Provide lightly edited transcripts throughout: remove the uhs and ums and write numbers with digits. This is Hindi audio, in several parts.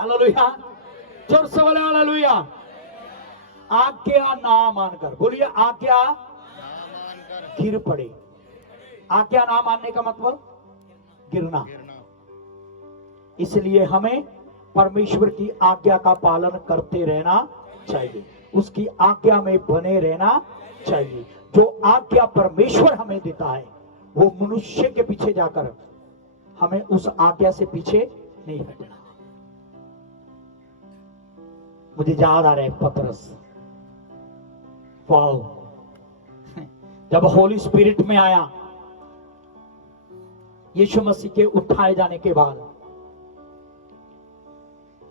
हालेलुया, जोर से बोले हालेलुया। आज्ञा ना मानकर, बोलिए आज्ञा गिर पड़े। आज्ञा ना मानने का मतलब गिरना। इसलिए हमें परमेश्वर की आज्ञा का पालन करते रहना चाहिए, उसकी आज्ञा में बने रहना चाहिए। जो आज्ञा परमेश्वर हमें देता है वो मनुष्य के पीछे जाकर हमें उस आज्ञा से पीछे नहीं हटना। मुझे याद आ रहा है पतरस, वाओ, जब होली स्पिरिट में आया यीशु मसीह के उठाए जाने के बाद,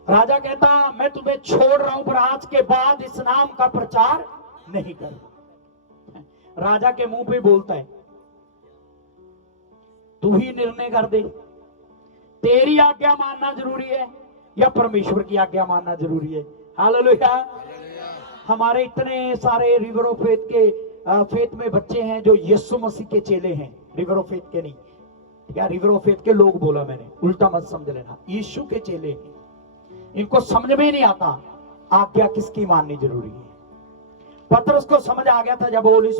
राजा कहता मैं तुम्हें छोड़ रहा हूं पर आज के बाद इस नाम का प्रचार नहीं करूंगा। राजा के मुंह पे बोलता है तू ही निर्णय कर दे, तेरी आज्ञा मानना जरूरी है या परमेश्वर की आज्ञा मानना जरूरी है। हालेलुया। हमारे इतने सारे रिवर ऑफ फेथ के फेथ में बच्चे हैं जो यीशु मसीह के चेले हैं, रिवर ऑफ फेथ के नहीं, या रिवर ऑफ फेथ के लोग बोला मैंने, उल्टा मत समझ लेना, यीशु के चेले हैं। इनको समझ में नहीं आता आज्ञा किसकी माननी जरूरी है। पतरस को समझ आ गया था जब होली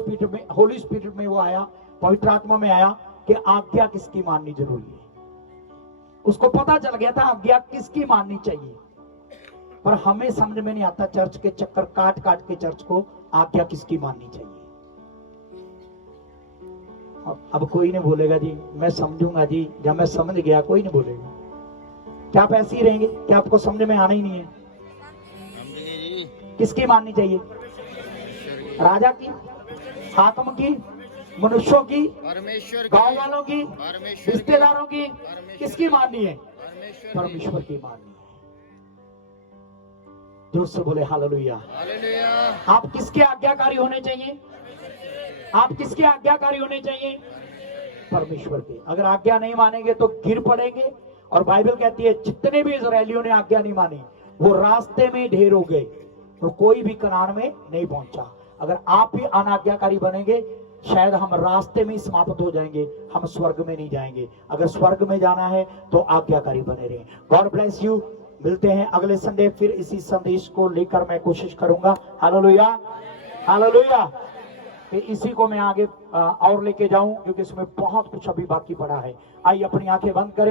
स्पिरिट में वो आया, पवित्र आत्मा में आया कि आज्ञा किसकी माननी जरूरी है। उसको पता चल गया था आज्ञा किसकी माननी चाहिए, पर हमें समझ में नहीं आता चर्च के चक्कर काट काट के चर्च को आज्ञा किसकी माननी चाहिए। अब कोई नहीं बोलेगा जी मैं समझूंगा जी, जब मैं समझ गया कोई नहीं बोलेगा। क्या आप ऐसे ही रहेंगे? क्या आपको समझ में आना ही नहीं है? किसकी माननी चाहिए? राजा की, हाकिम की, मनुष्यों की, गांव वालों की, रिश्तेदारों की? किसकी माननी है? परमेश्वर की माननी है। जोर से बोले हालेलुया। आप किसके आज्ञाकारी होने चाहिए? आप किसके आज्ञाकारी होने चाहिए? परमेश्वर के। अगर आज्ञा नहीं मानेंगे तो गिर पड़ेंगे। और बाइबल कहती है जितने भी इजरायलियों ने आज्ञा नहीं मानी वो रास्ते में ढेर हो गए, तो कोई भी कनान में नहीं पहुंचा। अगर आप भी अनाज्ञाकारी बनेंगे शायद हम रास्ते में ही समाप्त हो जाएंगे, हम स्वर्ग में नहीं जाएंगे। अगर स्वर्ग में जाना है तो आज्ञाकारी बने रहें। God bless you. मिलते हैं अगले संडे, फिर इसी संदेश को लेकर मैं कोशिश करूंगा। Hallelujah, hallelujah. फिर इसी को मैं आगे और लेके जाऊं क्योंकि इसमें बहुत कुछ अभी बाकी पड़ा है। आइए अपनी आंखें बंद करें।